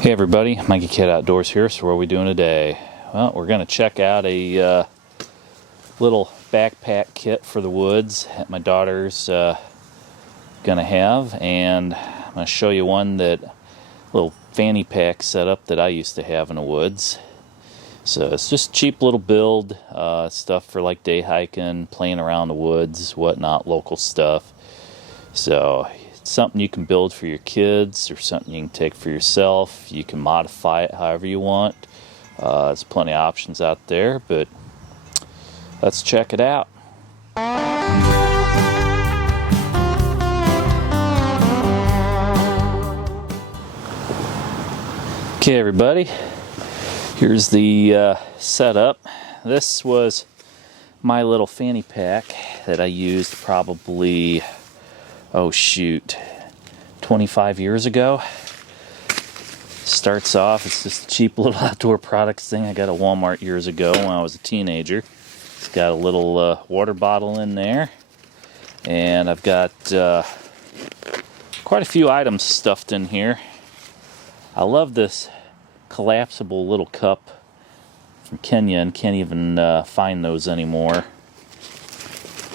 Hey everybody, Mikeycat Outdoors here. So what are we doing today? Well, we're going to check out a little backpack kit for the woods that my daughter's going to have, and I'm going to show you one that little fanny pack setup that I used to have in the woods. So it's just cheap little build, stuff for like day hiking, playing around the woods, whatnot, local stuff. So something you can build for your kids or something you can take for yourself. You can modify it however you want. There's plenty of options out there, but let's check it out. Okay everybody, here's the setup. This was my little fanny pack that I used probably 25 years ago. Starts off, it's just a cheap little outdoor products thing I got at Walmart years ago when I was a teenager. It's got a little water bottle in there, and I've got quite a few items stuffed in here. I love this collapsible little cup from Kenya, and can't even find those anymore.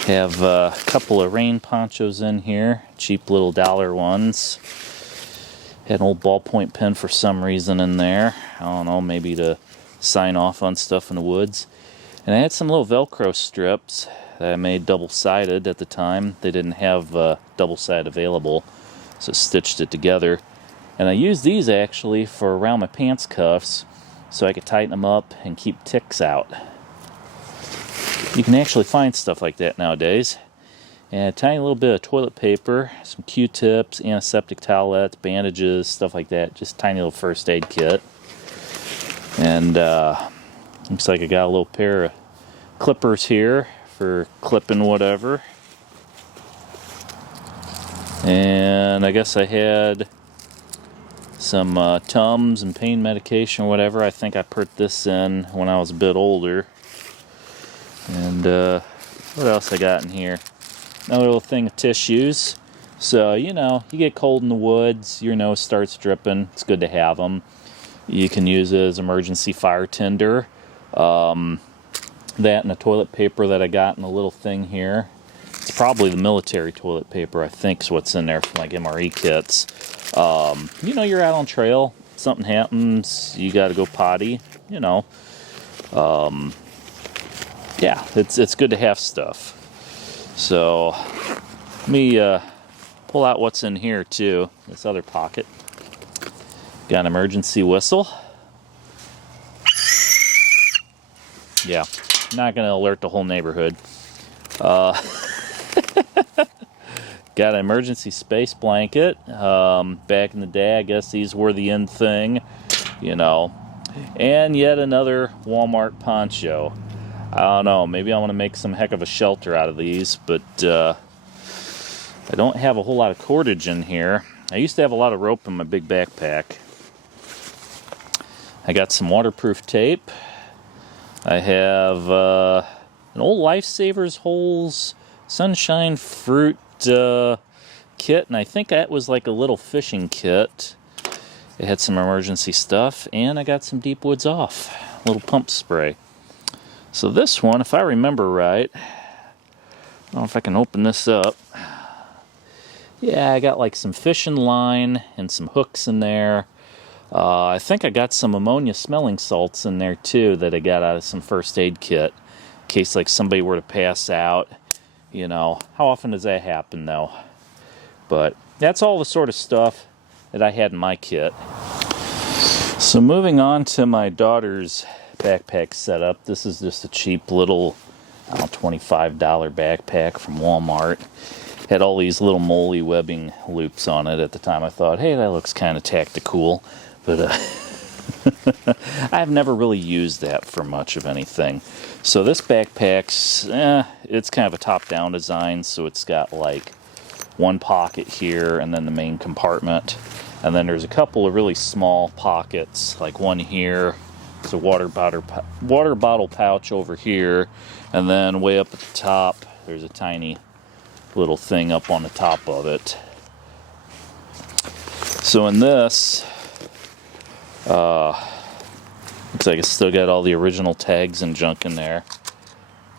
Have a couple of rain ponchos in here, cheap little dollar ones. Had an old ballpoint pen for some reason in there. I don't know, maybe to sign off on stuff in the woods. And I had some little Velcro strips that I made double-sided at the time. They didn't have double-sided available, so I stitched it together. And I used these actually for around my pants cuffs so I could tighten them up and keep ticks out. You can actually find stuff like that nowadays. And a tiny little bit of toilet paper, some Q-tips, antiseptic towelettes, bandages, stuff like that. Just tiny little first aid kit. And looks like I got a little pair of clippers here for clipping whatever. And I guess I had some Tums and pain medication or whatever. I think I put this in when I was a bit older. And what else I got in here? Another little thing of tissues. So, you know, you get cold in the woods, your nose starts dripping. It's good to have them. You can use it as emergency fire tinder. That and the toilet paper that I got in a little thing here. It's probably the military toilet paper, I think, is what's in there from like MRE kits. You know, you're out on trail, something happens, you got to go potty, you know. Yeah, it's good to have stuff. So let me pull out what's in here too. This other pocket. Got an emergency whistle. Yeah, not gonna alert the whole neighborhood. Got an emergency space blanket. Back in the day, I guess these were the in thing, you know. And yet another Walmart poncho. I don't know, maybe I want to make some heck of a shelter out of these, but I don't have a whole lot of cordage in here. I used to have a lot of rope in my big backpack. I got some waterproof tape. I have an old Lifesavers Holes Sunshine Fruit kit, and I think that was like a little fishing kit. It had some emergency stuff, and I got some Deep Woods Off, a little pump spray. So this one, if I remember right, I don't know if I can open this up. Yeah, I got like some fishing line and some hooks in there. I think I got some ammonia smelling salts in there too that I got out of some first aid kit. In case like somebody were to pass out, you know. How often does that happen though? But that's all the sort of stuff that I had in my kit. So moving on to my daughter's backpack setup. This is just a cheap little, I don't know, $25 backpack from Walmart. Had all these little moley webbing loops on it at the time. I thought, hey, that looks kind of tactical, but I've never really used that for much of anything. So this backpack's, it's kind of a top-down design, so it's got like one pocket here and then the main compartment. And then there's a couple of really small pockets, like one here. It's a water bottle pouch over here, and then way up at the top there's a tiny little thing up on the top of it. So in this, Looks like it's still got all the original tags and junk in there.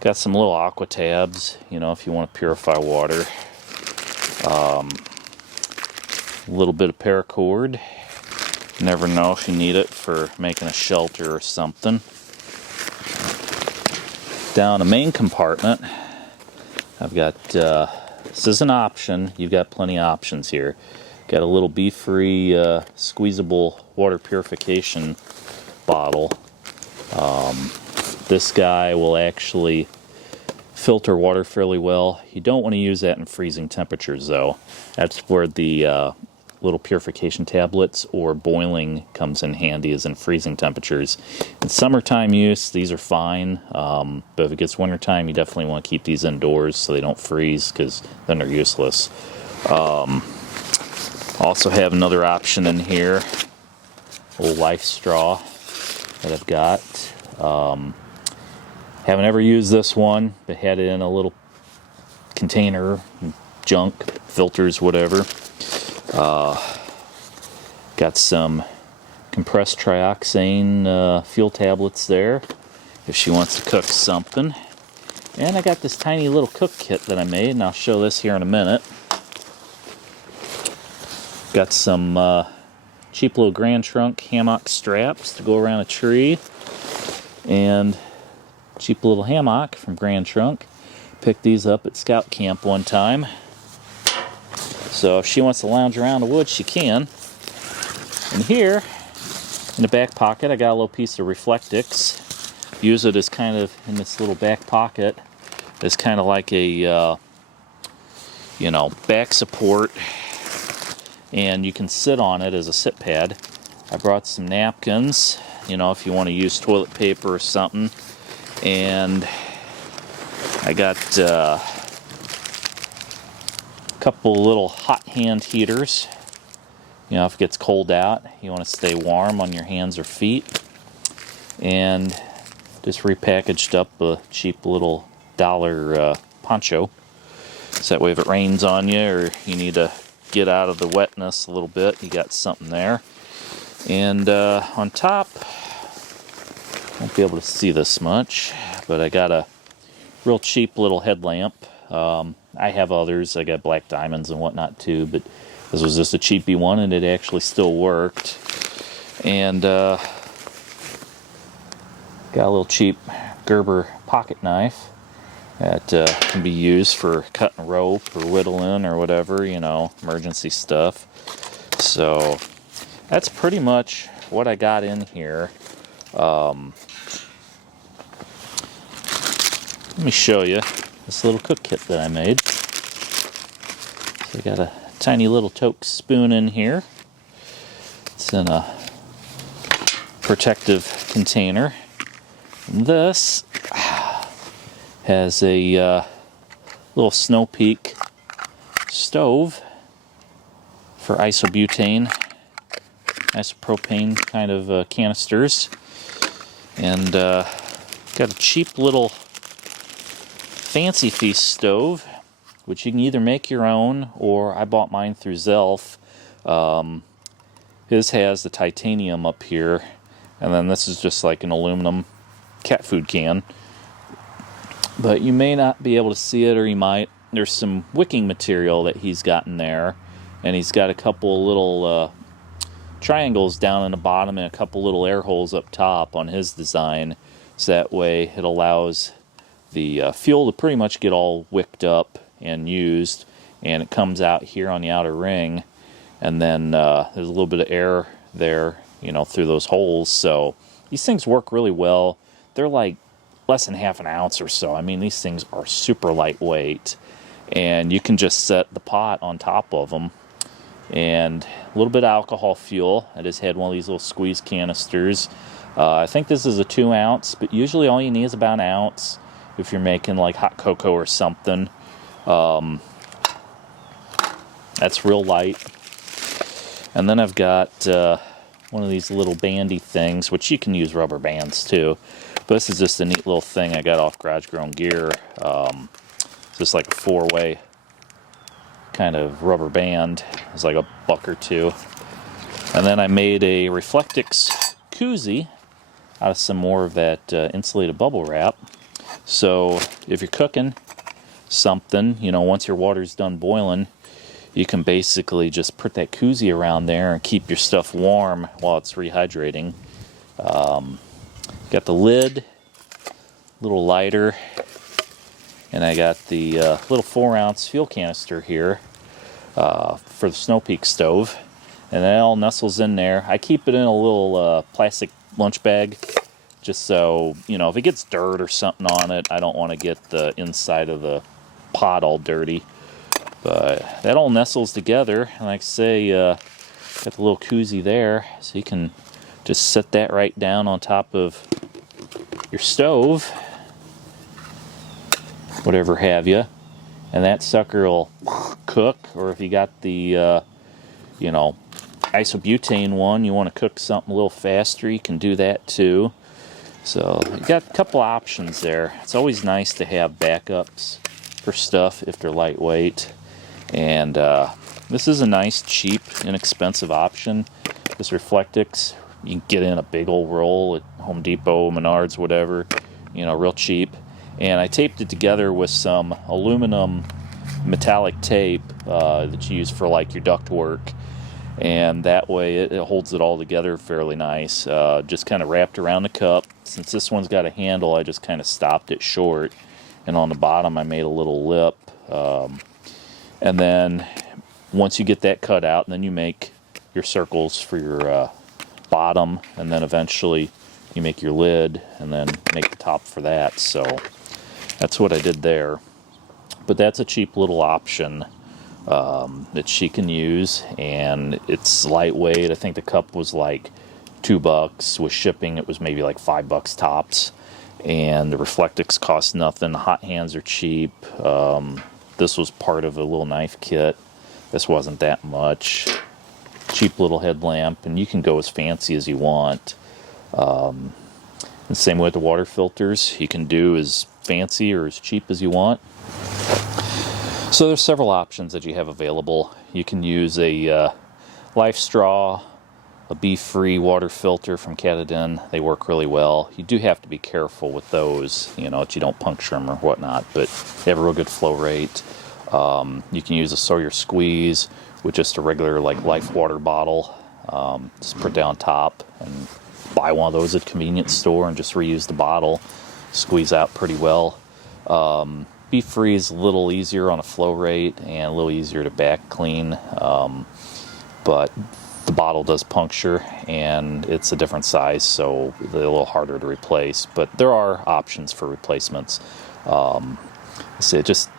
Got some little aqua tabs, you know, if you want to purify water. A little bit of paracord. Never know if you need it for making a shelter or something. Down the main compartment, I've got, this is an option. You've got plenty of options here. Got a little bee-free squeezable water purification bottle. This guy will actually filter water fairly well. You don't want to use that in freezing temperatures though. That's where the little purification tablets or boiling comes in handy, as in freezing temperatures. In summertime use, these are fine, but if it gets wintertime, you definitely want to keep these indoors so they don't freeze, because then they're useless. Also have another option in here, old life straw that I've got. Haven't ever used this one, but had it in a little container, junk, filters, whatever. Got some compressed trioxane fuel tablets there if she wants to cook something. And I got this tiny little cook kit that I made, and I'll show this here in a minute. Got some cheap little Grand Trunk hammock straps to go around a tree, and cheap little hammock from Grand Trunk. Picked these up at Scout Camp one time. So if she wants to lounge around the woods, she can. And here, in the back pocket, I got a little piece of Reflectix. Use it as kind of, in this little back pocket, as kind of like a, you know, back support. And you can sit on it as a sit pad. I brought some napkins, you know, if you want to use toilet paper or something. And I got a couple little hot hand heaters. You know, if it gets cold out, you want to stay warm on your hands or feet. And just repackaged up a cheap little $1 poncho. So that way if it rains on you or you need to get out of the wetness a little bit, you got something there. And on top, won't be able to see this much, but I got a real cheap little headlamp. I have others. I got black diamonds and whatnot too, but this was just a cheapy one, and it actually still worked. And got a little cheap Gerber pocket knife that can be used for cutting rope or whittling or whatever, you know, emergency stuff. So that's pretty much what I got in here. Let me show you this little cook kit that I made. So I got a tiny little toke spoon in here. It's in a protective container. And this has a little Snow Peak stove for isobutane, isopropane kind of canisters. And got a cheap little Fancy Feast stove, which you can either make your own, or I bought mine through Zelf. His has the titanium up here, and then this is just like an aluminum cat food can. But you may not be able to see it, or you might. There's some wicking material that he's got in there, and he's got a couple little triangles down in the bottom and a couple little air holes up top on his design, so that way it allows the fuel to pretty much get all wicked up and used, and it comes out here on the outer ring, and then there's a little bit of air there, you know, through those holes. So these things work really well. They're like less than half an ounce or so. I mean, these things are super lightweight, and you can just set the pot on top of them. And a little bit of alcohol fuel. I just had one of these little squeeze canisters. I think this is a 2 ounce, but usually all you need is about an ounce if you're making like hot cocoa or something. That's real light. And then I've got one of these little bandy things, which you can use rubber bands too. But this is just a neat little thing I got off Garage Grown Gear. It's just like a 4-way kind of rubber band. It's like $1 or $2. And then I made a Reflectix koozie out of some more of that insulated bubble wrap. So if you're cooking something, you know, once your water's done boiling, you can basically just put that koozie around there and keep your stuff warm while it's rehydrating. Got the lid, little lighter, and I got the little 4-ounce fuel canister here for the Snow Peak stove. And that all nestles in there. I keep it in a little plastic lunch bag, just so, you know, if it gets dirt or something on it, I don't want to get the inside of the pot all dirty. But that all nestles together, and like I say, got the little koozie there, so you can just set that right down on top of your stove, whatever have you, and that sucker will cook. Or if you got the, you know, isobutane one, you want to cook something a little faster, you can do that too. So you got a couple options there. It's always nice to have backups for stuff if they're lightweight. And this is a nice, cheap, inexpensive option. This Reflectix, you can get in a big old roll at Home Depot, Menards, whatever, you know, real cheap. And I taped it together with some aluminum metallic tape that you use for like your duct work. And that way it holds it all together fairly nice. Just kind of wrapped around the cup. Since this one's got a handle, I just kind of stopped it short. And on the bottom I made a little lip. And then once you get that cut out, then you make your circles for your bottom, and then eventually you make your lid and then make the top for that. So that's what I did there. But that's a cheap little option that she can use, and it's lightweight. I think the cup was like $2. With shipping it was maybe like $5 tops. And the Reflectix cost nothing. The hot hands are cheap. This was part of a little knife kit. This wasn't that much. Cheap little headlamp, and you can go as fancy as you want. And same with the water filters. You can do as fancy or as cheap as you want. So there's several options that you have available. You can use a Life Straw, a beef-free water filter from Katadyn. They work really well. You do have to be careful with those, you know, that you don't puncture them or whatnot, but they have a real good flow rate. You can use a Sawyer Squeeze with just a regular like Life water bottle. Just put it down top and buy one of those at a convenience store and just reuse the bottle. Squeeze out pretty well. Beef-free is a little easier on a flow rate and a little easier to back clean, but the bottle does puncture, and it's a different size, so they're a little harder to replace. But there are options for replacements. So it just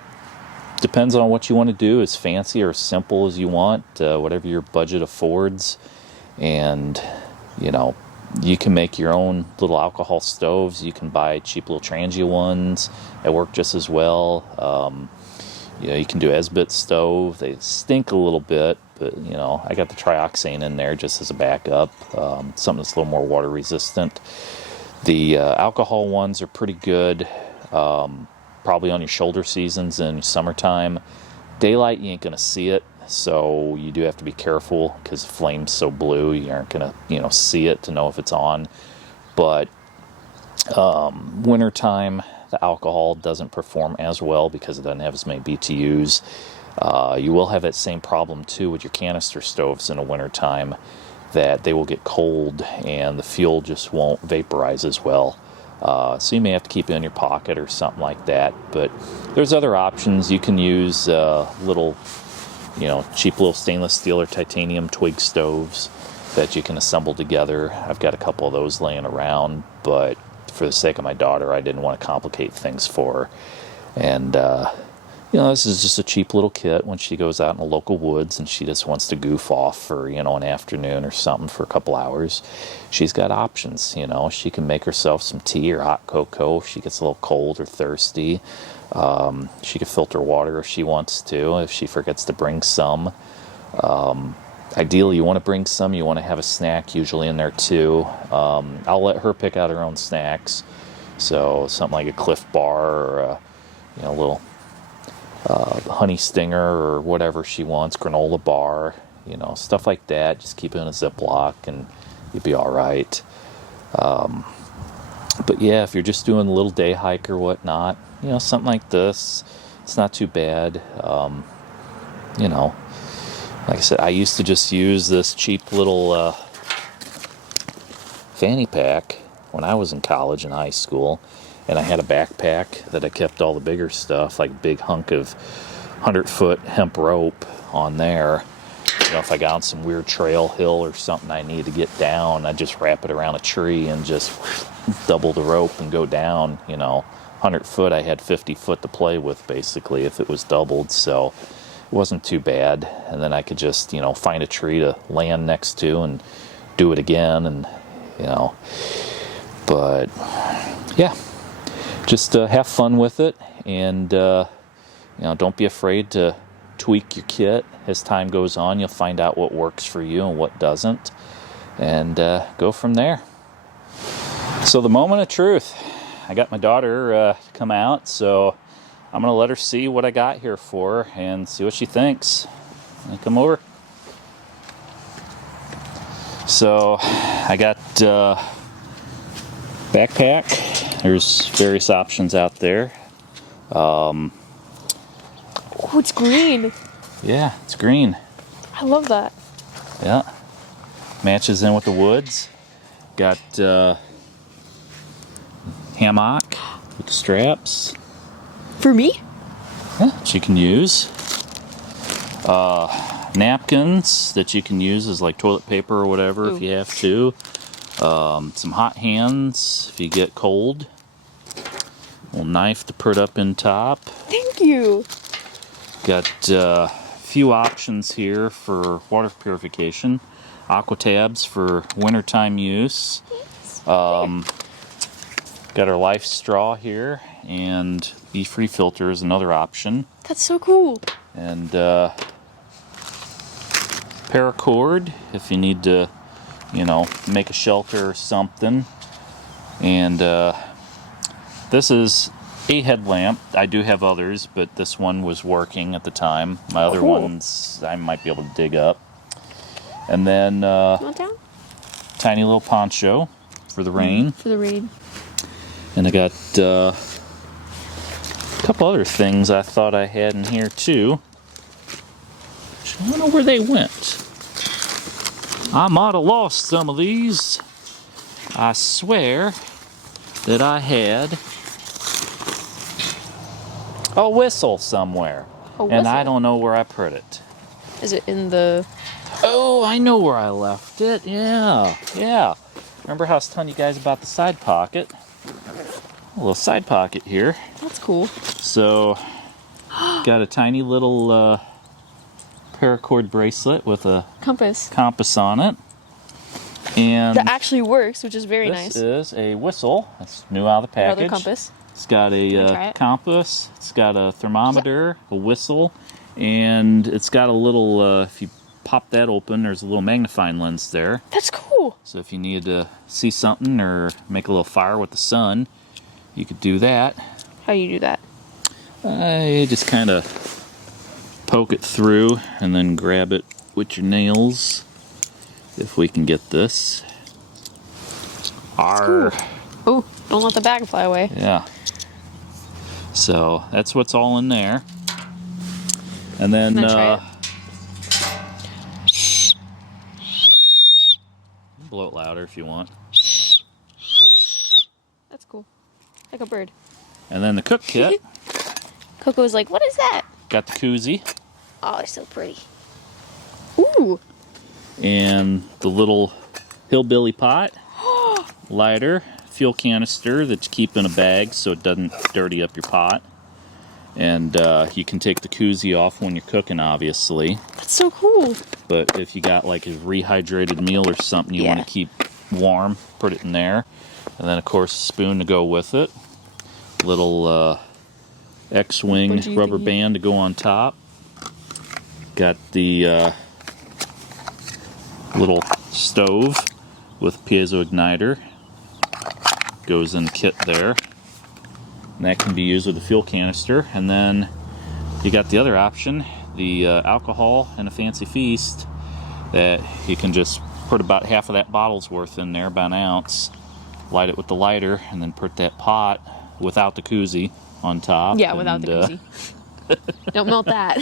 depends on what you want to do, as fancy or as simple as you want, whatever your budget affords. And, you know, you can make your own little alcohol stoves. You can buy cheap little Trangia ones that work just as well. You know, you can do Esbit stove. They stink a little bit, but, you know, I got the trioxane in there just as a backup. Something that's a little more water resistant. The alcohol ones are pretty good, probably on your shoulder seasons in summertime. Daylight, you ain't going to see it, so you do have to be careful because the flame's so blue, you aren't going to, you know, see it to know if it's on. But wintertime, the alcohol doesn't perform as well because it doesn't have as many BTUs. You will have that same problem too with your canister stoves in the wintertime, that they will get cold and the fuel just won't vaporize as well. So you may have to keep it in your pocket or something like that. But there's other options. You can use little, you know, cheap little stainless steel or titanium twig stoves that you can assemble together. I've got a couple of those laying around, but for the sake of my daughter, I didn't want to complicate things for her. And you know, this is just a cheap little kit when she goes out in the local woods and she just wants to goof off for, you know, an afternoon or something for a couple hours. She's got options, you know. She can make herself some tea or hot cocoa if she gets a little cold or thirsty. She can filter water if she wants to, if she forgets to bring some. Ideally, you want to bring some. You want to have a snack usually in there too. I'll let her pick out her own snacks. So something like a Cliff Bar or a, you know, little honey stinger or whatever she wants, granola bar. you know, stuff like that. Just keep it in a Ziploc and you'll be all right. But yeah, if you're just doing a little day hike or whatnot, you know, something like this, it's not too bad. You know, like I said, I used to just use this cheap little fanny pack when I was in college and high school, and I had a backpack that I kept all the bigger stuff, like a big hunk of 100-foot hemp rope on there. You know, if I got on some weird trail hill or something I need to get down, I'd just wrap it around a tree and just double the rope and go down. You know, 100 foot, I had 50 foot to play with basically if it was doubled, so it wasn't too bad. And then I could just, you know, find a tree to land next to and do it again, and you know. But yeah, just have fun with it, and you know, don't be afraid to tweak your kit as time goes on. You'll find out what works for you and what doesn't, and go from there. So the moment of truth, I got my daughter to come out, so I'm gonna let her see what I got here for her and see what she thinks. Come over. So I got backpack. There's various options out there. Oh, it's green. Yeah, it's green. I love that. Yeah, matches in with the woods. Got hammock with the straps. For me? Yeah, that you can use. Napkins that you can use as like toilet paper or whatever. Ooh. If you have to. Some hot hands if you get cold. A little knife to put up in top. Thank you. Got a few options here for water purification. Aqua tabs for wintertime use. Got our life straw here, and bee-free filter is another option. That's so cool. And paracord if you need to, you know, make a shelter or something. And this is a headlamp. I do have others, but this one was working at the time. My other ones I might be able to dig up. And then tiny little poncho for the rain. For the rain. And I got a couple other things I thought I had in here too. I don't know where they went. I might have lost some of these. I swear that I had a whistle somewhere. A whistle? And I don't know where I put it. Is it in the... Oh, I know where I left it. Yeah. Remember how I was telling you guys about the side pocket? A little side pocket here. That's cool. So, got a tiny little paracord bracelet with a compass on it. And that actually works, which is very nice. This is a whistle. That's new out of the package. Another compass. It's got a compass. It's got a thermometer, a whistle, and it's got a little, if you pop that open, there's a little magnifying lens there. That's cool. So if you need to see something or make a little fire with the sun, you could do that. How do you do that? You just kind of poke it through and then grab it with your nails. If we can get this. Arr. Oh, don't let the bag fly away. Yeah. So that's what's all in there. And then blow it louder if you want. That's cool. Like a bird. And then the cook kit. Coco's like, what is that? Got the koozie. Oh, they're so pretty. Ooh. And the little hillbilly pot. Lighter. Fuel canister that you keep in a bag so it doesn't dirty up your pot. And you can take the koozie off when you're cooking, obviously. That's so cool. But if you got like a rehydrated meal or something you want to keep warm, put it in there. And then, of course, a spoon to go with it. Little X-wing rubber band to go on top. Got the little stove with piezo igniter. Goes in the kit there. And that can be used with a fuel canister. And then you got the other option, the alcohol and a fancy feast. that you can just put about half of that bottle's worth in there, about an ounce, light it with the lighter, and then put that pot without the koozie on top. Yeah, without the koozie. Don't melt that.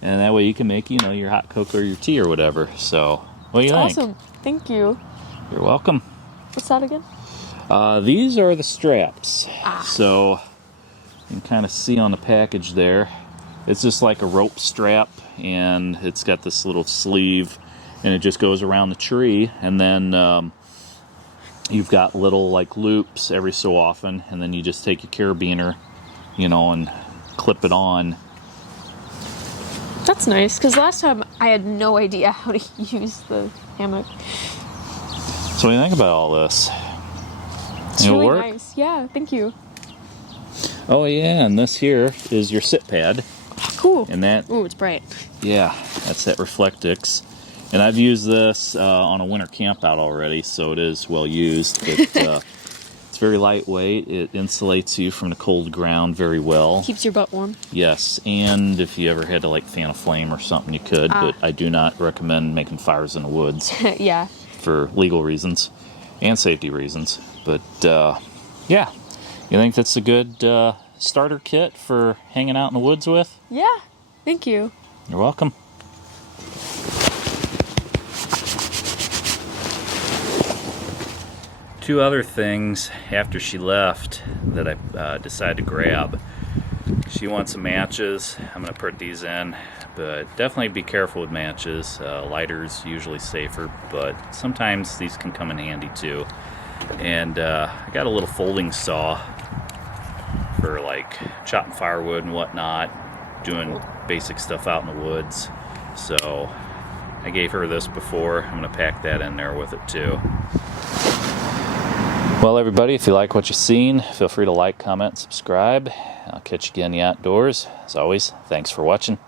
And that way you can make, you know, your hot cocoa or your tea or whatever. So, what do you think? Awesome. Thank you. You're welcome. What's that again? These are the straps. Ah. So, you can kind of see on the package there. It's just like a rope strap, and it's got this little sleeve, and it just goes around the tree. And then you've got little like loops every so often, and then you just take your carabiner, you know, and clip it on. That's nice, because last time I had no idea how to use the hammock. So what do you think about all this? It's It'll really work? nice. Yeah, thank you. Oh yeah, and this here is your sit pad. Cool. And that, Ooh, it's bright. yeah, that's that Reflectix. And I've used this on a winter camp out already, so it is well used. But it's very lightweight. It insulates you from the cold ground very well. Keeps your butt warm. Yes, and if you ever had to like fan a flame or something, you could. But I do not recommend making fires in the woods Yeah. for legal reasons and safety reasons. But yeah, you think that's a good starter kit for hanging out in the woods with? Yeah. Thank you. You're welcome. Two other things after she left that I decided to grab. She wants some matches. I'm going to put these in, but definitely be careful with matches. Lighters usually safer, but sometimes these can come in handy too. And I got a little folding saw for like chopping firewood and whatnot, doing basic stuff out in the woods. So I gave her this before. I'm going to pack that in there with it too. Well, everybody, if you like what you've seen, feel free to like, comment, subscribe. I'll catch you again in the outdoors. As always, thanks for watching.